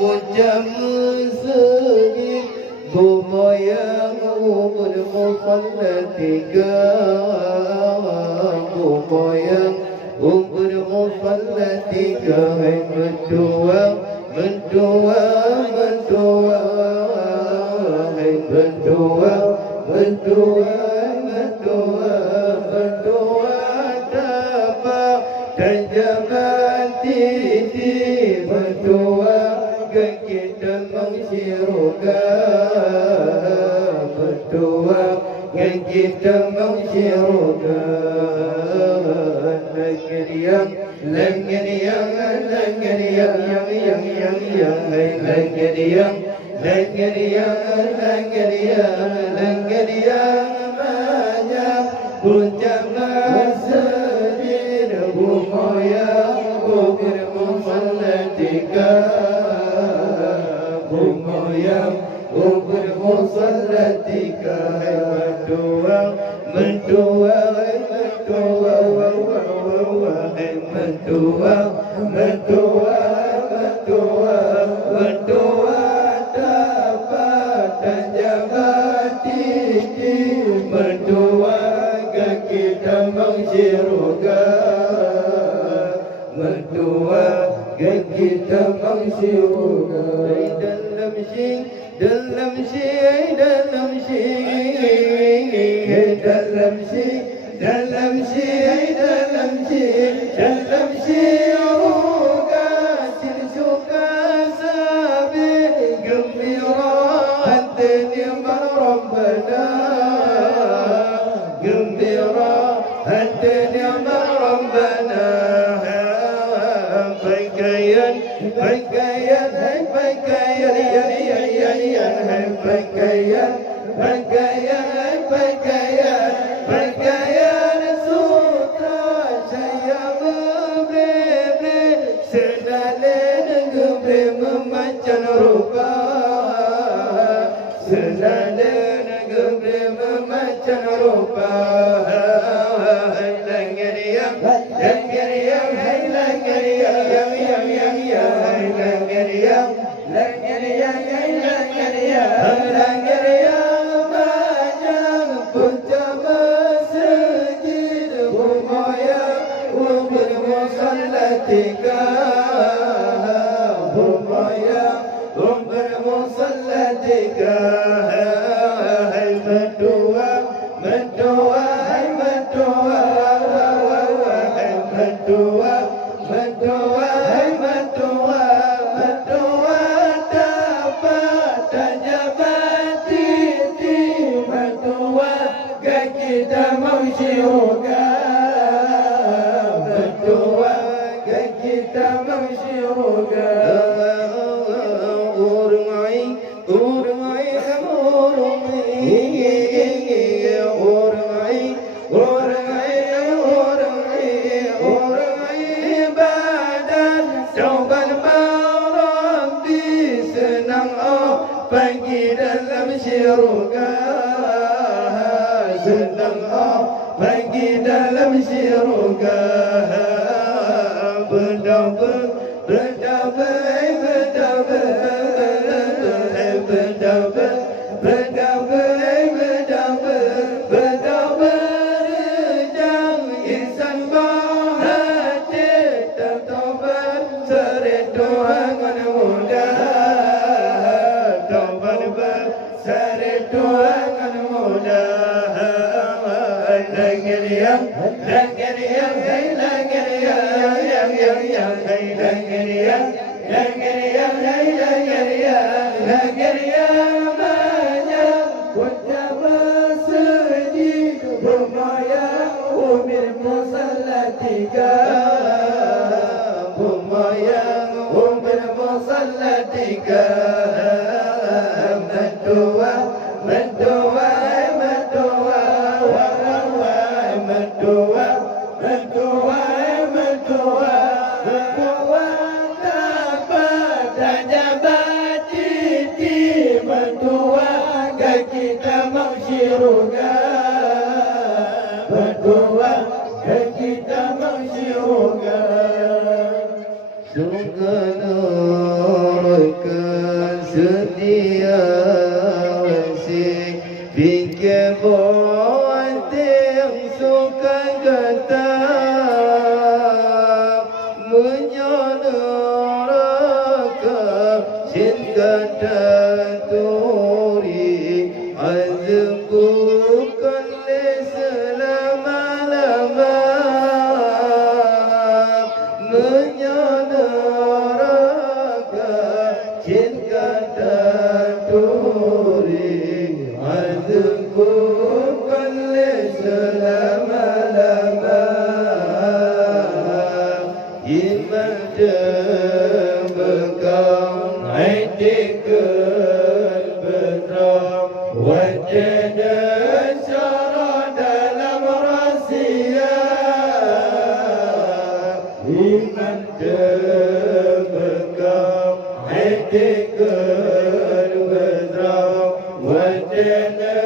puja masjid rumah yang bermusalla tiga, rumah yang bermusalla tiga. Hai mentua, mentua, mentua, hai mentua, mentua, mentua, mentua dapat terjabati di mentua kita mengsiruka, mentua kita mengsiruka. Lengan yang banyak puja masjid rumah yang bermusalla tiga, rumah yang bermusalla tiga. Mentua, mentua, mentua, mentua, mentua, mentua, mentua dapat terjabati di mentua kita mengsiruka, mentua kita mengsiruka. Dalam si, dalam si, dalam si, dalam si, dalam si, dalam si, dalam si, ruga suka sabi gembira hati Rabbana, gembira hati Rabbana. Pakaian, pakaian, pakaian, pakaian, pakaian, pakaian, pakaian sutra saya berbebe senalen gebre memacan rupa, senalen gebre memacan rupa. Langeriam, langeriam, hai langeriam, yang, hai langeriam, langeriam, hai langeriam, langeriam banyak puja masjid rumah yang bermusalla tiga, rumah yang bermusalla tiga. Hai mentua, mentua, hai mentua, hai mentua, mentua, hai mentua, mentua dapat terjabati di mentua kita mengsiruka, mentua kita mengsiruka. Urmai, urmai, urmai, urmai, urmai, urmai badan coban Rabbi senang pagi dalam syurga, senang pagi dalam syurga. Berdabe, berdabe, berdabe, berdabe, berdabe, berdabe, berdabe rejang insan bahati tertobat seretuangan muda, tobat berseretuangan muda. Langeriam, langeriam, hai langeriam, yang, hai langeriam, langeriam, hai langeriam, langeriam banyak puja masjid rumah yang bermusalla tiga, rumah yang bermusalla tiga. Mentua, mentua, mentua, mentua, mentua, mentua, mentua dapat terjabati di mentua kita mengsiruka, mentua kita mengsiruka. Surga sedia wasik fikir yang suka kata menyodoraka cinta turi azam bukan selama-lama menyodoraka cinta turi azam bukan selama-lama iman terbekam aitikul beram wajada syara dalam rahsia iman terbekam aitikul beram wajada